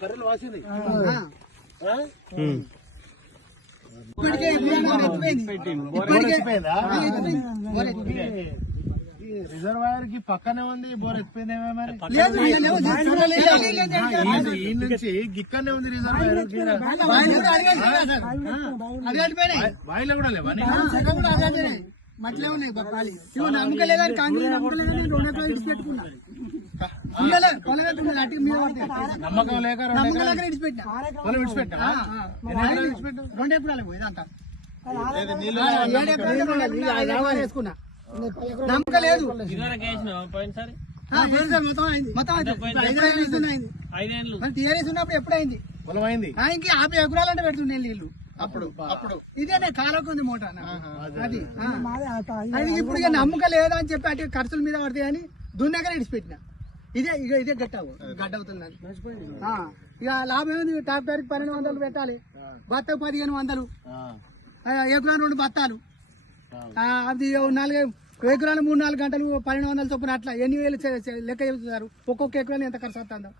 కర్రెలు వాసింది reservoir కి పక్కనే ఉంది బోర్ ఎత్తిపోయిందేమో మరి ఈ నుంచి గిక్కనే ఉంది రిజర్వాయర్ బాయిలో కూడా లేవా మట్లే ఉన్నాయి నమ్మకలేదని నమ్మకం లేక విడిచిపెట్టినా 2 ఎకరాలు పోయి అంతా వేసుకున్నా నమ్మకం లేదు టీఆర్ఎస్ ఉన్నప్పుడు ఎప్పుడైంది పొలం అయింది ఇంకా 50 ఎకరాలంటే పెడుతుండే నీళ్లు అప్పుడు ఇదే కాలకు ఉంది మోట అది ఇప్పుడు ఇక నమ్మకం లేదా అని చెప్పి అటు ఖర్చుల మీద పడతాయని దున్నెకర ఇడిచిపెట్టిన ఇదే గడ్డ అవుతుంది ఇక లాభం ఏంది ట్రాక్టర్కి 1200 పెట్టాలి బత్తకు 1500 ఎకరాలు 2 బత్తాలు అది 4 ఎకరాలు 3-4 గంటలు 1200 చొప్పున అట్లా ఎన్ని వేలు లెక్క చెబుతున్నారు ఒక్కొక్క ఎకరాలు ఎంత ఖర్చు వస్తుందో